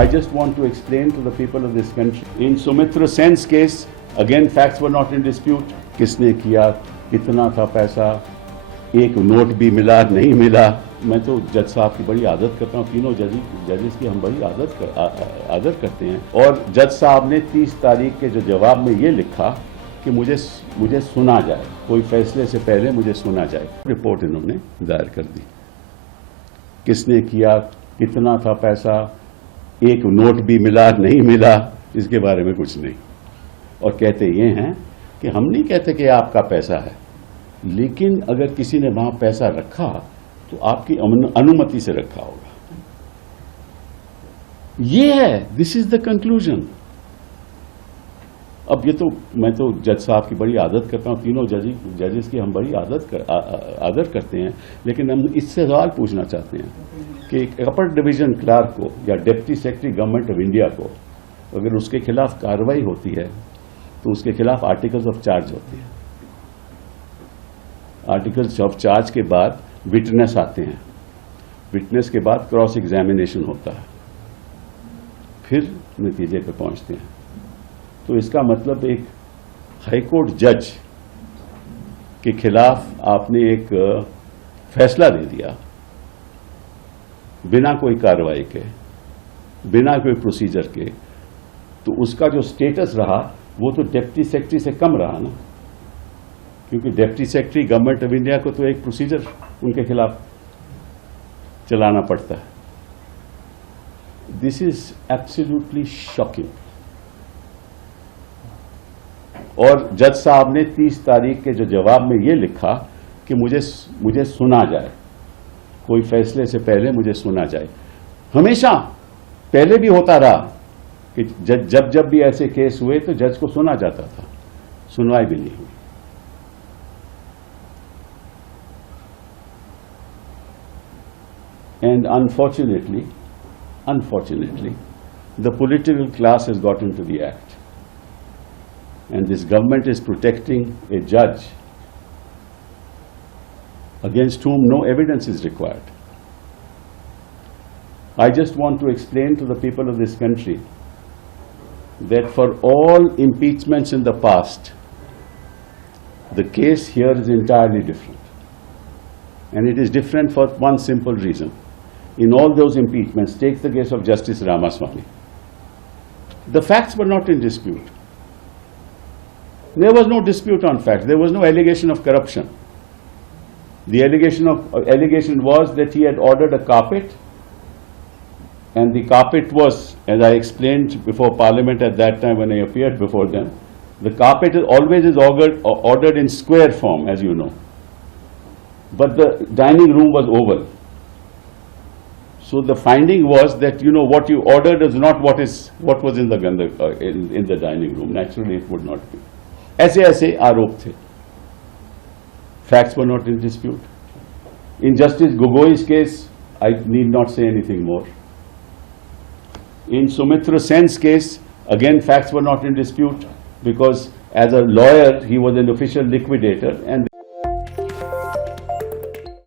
I just want to explain to the people of this country. In Sumitra Sen's case, again facts were not in dispute. किसने किया, कितना था पैसा, एक नोट भी मिला नहीं मिला. मैं तो जज साहब की बड़ी आदत करता हूँ, तीनों जजेस की हम बड़ी आदत करते हैं. और जज साहब ने 30 तारीख के जो जवाब में ये लिखा कि मुझे सुना जाए, कोई फैसले से पहले मुझे सुना जाए. रिपोर्ट इन्होंने दायर कर दी. किसने किया, कितना था पैसा, एक नोट भी मिला नहीं मिला, इसके बारे में कुछ नहीं. और कहते ये हैं कि हम नहीं कहते कि आपका पैसा है, लेकिन अगर किसी ने वहां पैसा रखा तो आपकी अनुमति से रखा होगा. ये है, दिस इज द कंक्लूजन. अब ये तो मैं तो जज साहब की बड़ी आदत करता हूँ, तीनों जजेस की हम बड़ी आदर करते हैं. लेकिन हम इससे सवाल पूछना चाहते हैं कि एक अपर डिवीजन क्लार्क को या deputy secretary government of India को अगर उसके खिलाफ कार्रवाई होती है तो उसके खिलाफ आर्टिकल्स ऑफ चार्ज होती है. आर्टिकल्स ऑफ चार्ज के बाद विटनेस आते हैं, विटनेस के बाद क्रॉस एग्जामिनेशन होता है, फिर नतीजे पे पहुंचते हैं. तो इसका मतलब एक हाईकोर्ट जज के खिलाफ आपने एक फैसला दे दिया बिना कोई कार्रवाई के, बिना कोई प्रोसीजर के, तो उसका जो स्टेटस रहा वो तो डिप्टी सेक्रेटरी से कम रहा ना, क्योंकि deputy secretary government of India को तो एक प्रोसीजर उनके खिलाफ चलाना पड़ता है. This is absolutely shocking. और जज साहब ने 30 तारीख के जो जवाब में ये लिखा कि मुझे सुना जाए, कोई फैसले से पहले मुझे सुना जाए. हमेशा पहले भी होता रहा कि जब भी ऐसे केस हुए तो जज को सुना जाता था, सुनवाई भी नहीं हुई. And unfortunately, the political class has got into the act. And this government is protecting a judge against whom no evidence is required. I just want to explain to the people of this country that for all impeachments in the past, the case here is entirely different. And it is different for one simple reason. In all those impeachments, take the case of Justice Ramaswamy. The facts were not in dispute. There was no dispute on facts. There was no allegation of corruption. The allegation was that he had ordered a carpet, and the carpet was, as I explained before Parliament at that time when I appeared before them, the carpet always is ordered in square form, as you know. But the dining room was oval. So the finding was that, you know, what you ordered is not what was in the dining room. Naturally, it would not be. ऐसे आरोप थे. Facts were not in dispute. In Justice Gogoi's case, I need not say anything more. In Sumitra Sen's case, again facts were not in dispute because as a lawyer he was an official liquidator and